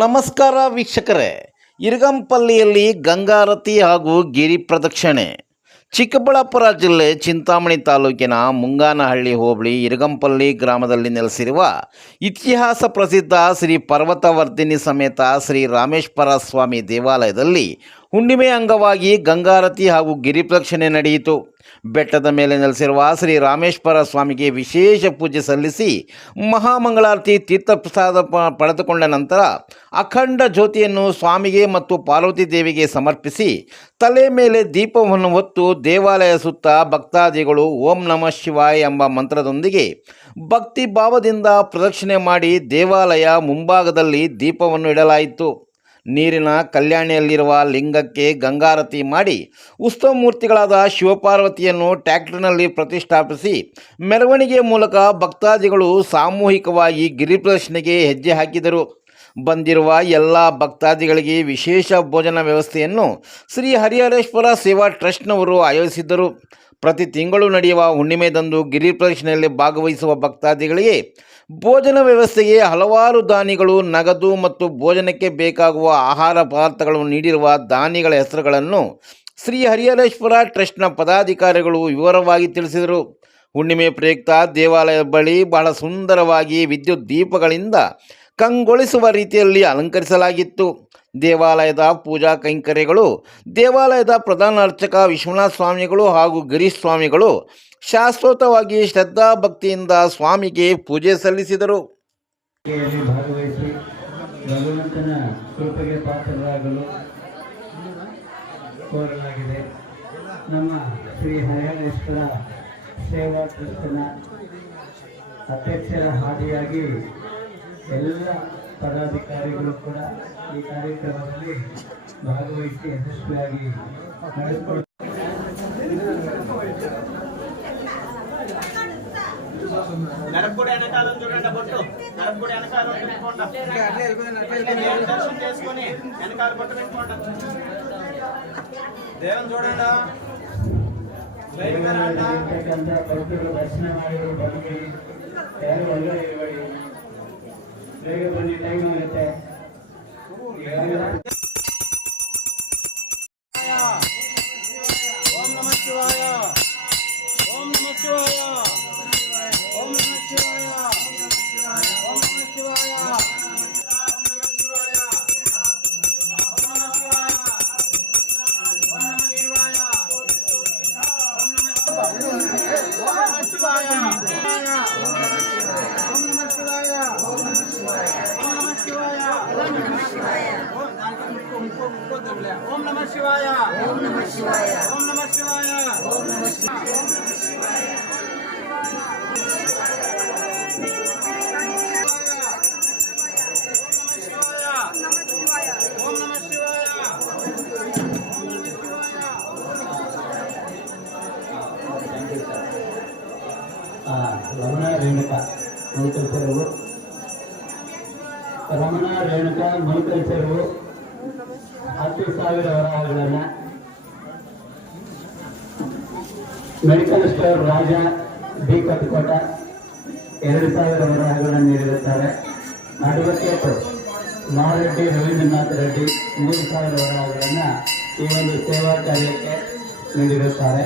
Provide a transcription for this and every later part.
ನಮಸ್ಕಾರ ವೀಕ್ಷಕರೇ, ಇರಗಂಪಲ್ಲಿಯಲ್ಲಿ ಗಂಗಾರತಿ ಹಾಗೂ ಗಿರಿ ಪ್ರದಕ್ಷಿಣೆ. ಚಿಕ್ಕಬಳ್ಳಾಪುರ ಜಿಲ್ಲೆ ಚಿಂತಾಮಣಿ ತಾಲೂಕಿನ ಮುಂಗಾನಹಳ್ಳಿ ಹೋಬಳಿ ಇರಗಂಪಲ್ಲಿ ಗ್ರಾಮದಲ್ಲಿ ನೆಲೆಸಿರುವ ಇತಿಹಾಸ ಪ್ರಸಿದ್ಧ ಶ್ರೀ ಪರ್ವತವರ್ಧಿನಿ ಸಮೇತ ಶ್ರೀ ರಾಮೇಶ್ವರ ಸ್ವಾಮಿ ದೇವಾಲಯದಲ್ಲಿ ಹುಣ್ಣಿಮೆ ಅಂಗವಾಗಿ ಗಂಗಾರತಿ ಹಾಗೂ ಗಿರಿ ಪ್ರದಕ್ಷಿಣೆ ನಡೆಯಿತು. ಬೆಟ್ಟದ ಮೇಲೆ ನೆಲೆಸಿರುವ ಶ್ರೀ ರಾಮೇಶ್ವರ ಸ್ವಾಮಿಗೆ ವಿಶೇಷ ಪೂಜೆ ಸಲ್ಲಿಸಿ ಮಹಾಮಂಗಳಾರತಿ ತೀರ್ಥಪ್ರಸಾದ ಪಡೆದುಕೊಂಡ ನಂತರ ಅಖಂಡ ಜ್ಯೋತಿಯನ್ನು ಸ್ವಾಮಿಗೆ ಮತ್ತು ಪಾರ್ವತಿ ದೇವಿಗೆ ಸಮರ್ಪಿಸಿ ತಲೆ ಮೇಲೆ ದೀಪವನ್ನು ಹೊತ್ತು ದೇವಾಲಯ ಸುತ್ತ ಭಕ್ತಾದಿಗಳು ಓಂ ನಮಃ ಶಿವಾಯ ಎಂಬ ಮಂತ್ರದೊಂದಿಗೆ ಭಕ್ತಿ ಭಾವದಿಂದ ಪ್ರದಕ್ಷಿಣೆ ಮಾಡಿ ದೇವಾಲಯ ಮುಂಭಾಗದಲ್ಲಿ ದೀಪವನ್ನು ಇಡಲಾಯಿತು. ನೀರಿನ ಕಲ್ಯಾಣಿಯಲ್ಲಿರುವ ಲಿಂಗಕ್ಕೆ ಗಂಗಾರತಿ ಮಾಡಿ ಉತ್ಸವ ಮೂರ್ತಿಗಳಾದ ಶಿವಪಾರ್ವತಿಯನ್ನು ಟ್ರ್ಯಾಕ್ಟರ್ನಲ್ಲಿ ಪ್ರತಿಷ್ಠಾಪಿಸಿ ಮೆರವಣಿಗೆ ಮೂಲಕ ಭಕ್ತಾದಿಗಳು ಸಾಮೂಹಿಕವಾಗಿ ಗಿರಿ ಪ್ರದಕ್ಷಿಣೆಗೆ ಹೆಜ್ಜೆ ಹಾಕಿದರು. ಬಂದಿರುವ ಎಲ್ಲ ಭಕ್ತಾದಿಗಳಿಗೆ ವಿಶೇಷ ಭೋಜನ ವ್ಯವಸ್ಥೆಯನ್ನು ಶ್ರೀ ಹರಿಹರೇಶ್ವರ ಸೇವಾ ಟ್ರಸ್ಟ್ನವರು ಆಯೋಜಿಸಿದ್ದರು. ಪ್ರತಿ ತಿಂಗಳು ನಡೆಯುವ ಹುಣ್ಣಿಮೆದಂದು ಗಿರಿ ಪ್ರದಕ್ಷಿಣೆಯಲ್ಲಿ ಭಾಗವಹಿಸುವ ಭಕ್ತಾದಿಗಳಿಗೆ ಭೋಜನ ವ್ಯವಸ್ಥೆಗೆ ಹಲವಾರು ದಾನಿಗಳು ನಗದು ಮತ್ತು ಭೋಜನಕ್ಕೆ ಬೇಕಾಗುವ ಆಹಾರ ಪದಾರ್ಥಗಳನ್ನು ನೀಡಿರುವ ದಾನಿಗಳ ಹೆಸರುಗಳನ್ನು ಶ್ರೀ ಹರಿಹರೇಶ್ವರ ಟ್ರಸ್ಟ್ನ ಪದಾಧಿಕಾರಿಗಳು ವಿವರವಾಗಿ ತಿಳಿಸಿದರು. ಹುಣ್ಣಿಮೆ ಪ್ರಯುಕ್ತ ದೇವಾಲಯದ ಬಳಿ ಬಹಳ ಸುಂದರವಾಗಿ ವಿದ್ಯುತ್ ದೀಪಗಳಿಂದ ಕಂಗೊಳಿಸುವ ರೀತಿಯಲ್ಲಿ ಅಲಂಕರಿಸಲಾಗಿತ್ತು. ದೇವಾಲಯದ ಪೂಜಾ ಕೈಂಕರ್ಯಗಳು ದೇವಾಲಯದ ಪ್ರಧಾನ ಅರ್ಚಕ ವಿಶ್ವನಾಥ ಸ್ವಾಮಿಗಳು ಹಾಗೂ ಗಿರೀಶ್ ಸ್ವಾಮಿಗಳು ಶಾಶ್ವತವಾಗಿ ಶ್ರದ್ಧಾ ಭಕ್ತಿಯಿಂದ ಸ್ವಾಮಿಗೆ ಪೂಜೆ ಸಲ್ಲಿಸಿದರು. ಭಾಗವಹಿಸಿ ಭಗವಂತನ ಕೃಪೆಗೆ ಪಾತ್ರರಾಗಲು ಕೋರಲಾಗಿದೆ. ನಮ್ಮ ಶ್ರೀ ಹರಿಹರೇಶ್ವರ ಸೇವಾ ಟ್ರಸ್ಟ್ನ ಅಧ್ಯಕ್ಷರ ಹಾದಿಯಾಗಿ ಎಲ್ಲ ಪದಾಧಿಕಾರಿಗಳು ಕೂಡ ಈ ಕಾರ್ಯಕ್ರಮದಲ್ಲಿ ಭಾಗವಹಿಸಿ ಯಶಸ್ವಿಯಾಗಿ ನಡೆಸಿಕೊಳ್ಳುತ್ತಾರೆ. ಭಕ್ತರು ದರ್ಶನ ಮಾಡಿರುವ ಬಗ್ಗೆ ಯಾರು ಒಳ್ಳೆ ಬೇಗ ಬನ್ನಿ, ಟೈಮ್ ಆಗುತ್ತೆ. ಓಂ ನಮಃ ಶಿವಾಯ, ಓಂ ನಮಃ ಶಿವಾಯ, ಓಂ ನಮಃ ಶಿವಾಯ, ಓಂ ನಮಃ ಶಿವಾಯ, ಓಂ ನಮಃ ಶಿವಾಯ, ಓಂ ನಮಃ ಶಿವಾಯ, ಓಂ ನಮಃ ಶಿವಾಯ, ಓಂ ನಮಃ ಶಿವಾಯ. ರಮಣ ರೇಣುಕಾ ಮಲ್ಕಲ್ಸರು, ರಮಣ ರೇಣುಕಾ ಮಲ್ಕಲ್ಸರು 10,000 ವರಹಗಳನ್ನು, ಮೆಡಿಕಲ್ ಸ್ಟೋರ್ ರಾಜ ಡಿ ಕಟ್ಕೋಟ 2,000 ವರಹಗಳನ್ನು ನೀಡಿರುತ್ತಾರೆ. ಅಡ್ವೊಕೇಟ್ ಮಾರೆಡ್ಡಿ ರವೀಂದ್ರನಾಥ್ ರೆಡ್ಡಿ 3,000 ವರಹಗಳನ್ನು ಈ ಒಂದು ಸೇವಾ ಕಾರ್ಯಕ್ಕೆ ನೀಡಿರುತ್ತಾರೆ.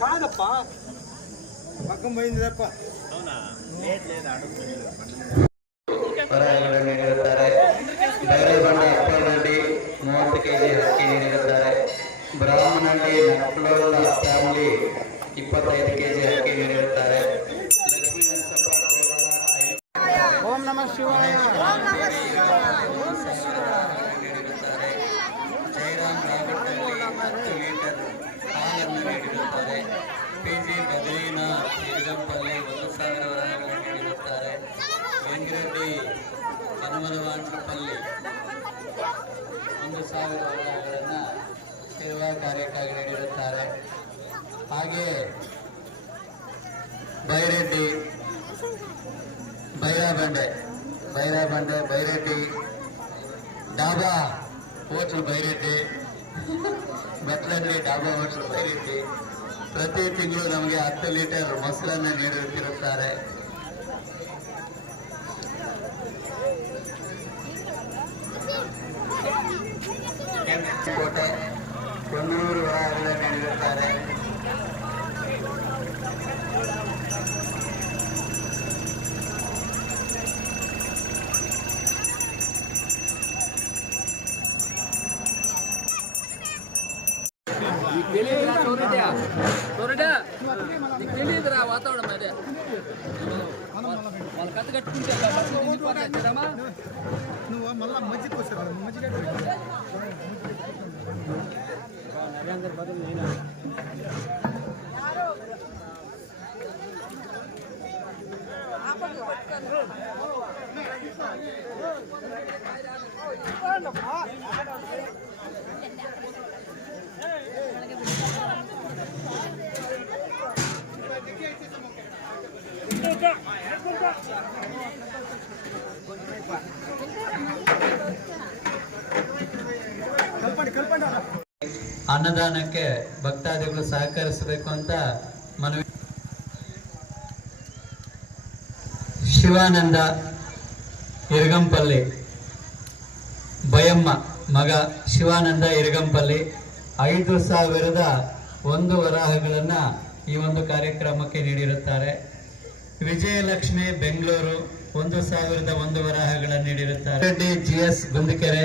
ಕಾದಪ್ಪ ಪಕ್ಕಂ ಬೈಂದಿದಪ್ಪ ವರಹಗಳನ್ನು ನೀಡಿರುತ್ತಾರೆ. ಬೈರೇಬಂಡ ಅಪ್ಪಲ್ ರೆಡ್ಡಿ 30 ಕೆಜಿ ಅಕ್ಕಿ ನೀಡಿರುತ್ತಾರೆ. ಬ್ರಾಹ್ಮಣಹಳ್ಳಿ ನಕ್ಲೋಳ ಫ್ಯಾಮಿಲಿ 25 ಕೆಜಿ ಅಕ್ಕಿ ನೀಡಿರುತ್ತಾರೆ. ಲಕ್ಷ್ಮೀ ನರಸಪ್ಪ ಕೋಲಾರ ಓಂ ನಮಃ ಶಿವಾಯ ನೀಡಿರುತ್ತಾರೆ. ಜಯರಾಮ್ ರಾಗಟ್ಟಳ್ಳಿ 10 ಲೀಟರ್ ಹಾಲನ್ನು ನೀಡಿರುತ್ತಾರೆ. ಪಿಜಿ ಬದ್ರೀನಾಥ್ ಇರುಗಂಪಲ್ಲಿ 1,000 ವರಹಗಳನ್ನು ನೀಡಿರುತ್ತಾರೆ. ವೆಂಕರೆಡ್ಡಿ ಹನುಮದವಾಂಡ್ರಪಲ್ಲಿ 1,000 ವರಹಗಳನ್ನು ಸೇವಾ ಕಾರ್ಯಕ್ಕಾಗಿ ನೀಡಿರುತ್ತಾರೆ. ಹಾಗೆ ಬೈರೆಡ್ಡಿ ಬೈರೆಡ್ಡಿ ಡಾಬಾ ಹೋಟ್ಲು ಬೈರೆಡ್ಡಿ ಬಟ್ಲಲ್ಲಿ ಡಾಬಾ ಹೋಟ್ಲು ಬೈರೆಡ್ಡಿ ಪ್ರತಿ ತಿಂಗಳು ನಮಗೆ 10 ಲೀಟರ್ ಮೊಸರನ್ನು ನೀಡುತ್ತಿರುತ್ತಾರೆ. ಕೋಟೆ 100 ವರಹಗಳನ್ನು ನೀಡಿರುತ್ತಾರೆ. వాతావరణం అదే వాళ్ళు కథ కట్టుకుంటారమ్మా నువ్వు మళ్ళీ మజ్జిగ వస్తారు మజ్జిగ నరేంద్ర బదులు నేను ಅನ್ನದಾನಕ್ಕೆ ಭಕ್ತಾದಿಗಳು ಸಹಕರಿಸಬೇಕು ಅಂತ ಮನವಿ. ಶಿವಾನಂದ ಇರಗಂಪಲ್ಲಿ ಬಯಮ್ಮ ಮಗ ಶಿವಾನಂದ ಇರಗಂಪಲ್ಲಿ 5,001 ವರಾಹಗಳನ್ನ ಈ ಒಂದು ಕಾರ್ಯಕ್ರಮಕ್ಕೆ ನೀಡಿರುತ್ತಾರೆ. ವಿಜಯಲಕ್ಷ್ಮಿ ಬೆಂಗಳೂರು 1,001 ವರಾಹಗಳನ್ನು ನೀಡಿರುತ್ತಾರೆ. ರೆಡ್ಡಿ GS ಗುಂದಿಕೆರೆ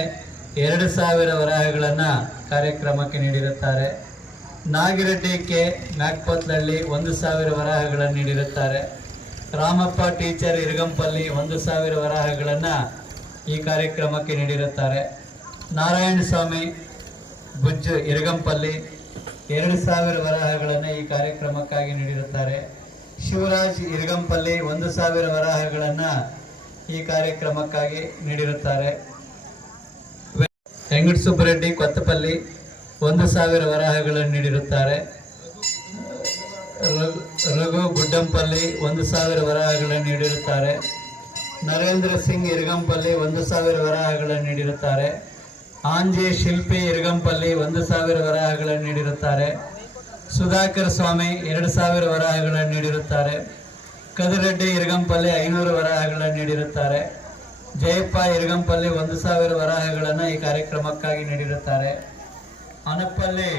2,000 ವರಾಹಗಳನ್ನ ಕಾರ್ಯಕ್ರಮಕ್ಕೆ ನೀಡಿರುತ್ತಾರೆ. ನಾಗಿರೆಡ್ಡಿ ಕೆ ಮ್ಯಾಕ್ಪತ್ಲಳ್ಳಿ 1,000 ವರಾಹಗಳನ್ನು ನೀಡಿರುತ್ತಾರೆ. ರಾಮಪ್ಪ ಟೀಚರ್ ಇರಗಂಪಲ್ಲಿ 1,000 ವರಾಹಗಳನ್ನ ಈ ಕಾರ್ಯಕ್ರಮಕ್ಕೆ ನೀಡಿರುತ್ತಾರೆ. ನಾರಾಯಣ ಸ್ವಾಮಿ ಬುಜ್ಜು ಇರಗಂಪಲ್ಲಿ 2,000 ವರಾಹಗಳನ್ನು ಈ ಕಾರ್ಯಕ್ರಮಕ್ಕಾಗಿ ನೀಡಿರುತ್ತಾರೆ. ಶಿವರಾಜ್ ಇರಗಂಪಲ್ಲಿ 1,000 ವರಾಹಗಳನ್ನು ಈ ಕಾರ್ಯಕ್ರಮಕ್ಕಾಗಿ ನೀಡಿರುತ್ತಾರೆ. ವೆಂಕಟಸುಬ್ಬರೆಡ್ಡಿ ಕೊತ್ತಪಲ್ಲಿ 1,000 ವರಾಹಗಳನ್ನು ನೀಡಿರುತ್ತಾರೆ. ರಘು ಗುಡ್ಡಂಪಲ್ಲಿ 1,000 ವರಾಹಗಳನ್ನು ನೀಡಿರುತ್ತಾರೆ. ನರೇಂದ್ರ ಸಿಂಗ್ ಇರಗಂಪಲ್ಲಿ 1,000 ವರಾಹಗಳನ್ನು ನೀಡಿರುತ್ತಾರೆ. ಆಂಜೆ ಶಿಲ್ಪಿ ಇರಗಂಪಲ್ಲಿ 1,000 ವರಾಹಗಳನ್ನು ನೀಡಿರುತ್ತಾರೆ. ಸುಧಾಕರ್ ಸ್ವಾಮಿ 2,000 ವರಾಹಗಳನ್ನು ನೀಡಿರುತ್ತಾರೆ. ಕದಿರೆಡ್ಡಿ ಇರಗಂಪಲ್ಲಿ 500 ವರಾಹಗಳನ್ನು ನೀಡಿರುತ್ತಾರೆ. ಜಯಪ್ಪ ಇರಗಂಪಲ್ಲಿ 1,000 ವರಾಹಗಳನ್ನು ಈ ಕಾರ್ಯಕ್ರಮಕ್ಕಾಗಿ ನೀಡಿರುತ್ತಾರೆ. ಅನಪ್ಪಲ್ಲಿ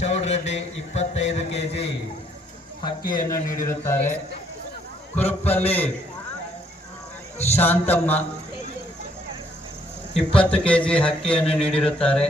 ಚೌಡ್ರೆಡ್ಡಿ 25 ಕೆಜಿ ಅಕ್ಕಿಯನ್ನು ನೀಡಿರುತ್ತಾರೆ. ಕುರುಪ್ಪಲ್ಲಿ ಶಾಂತಮ್ಮ 20 ಕೆಜಿ ಅಕ್ಕಿಯನ್ನು ನೀಡಿರುತ್ತಾರೆ.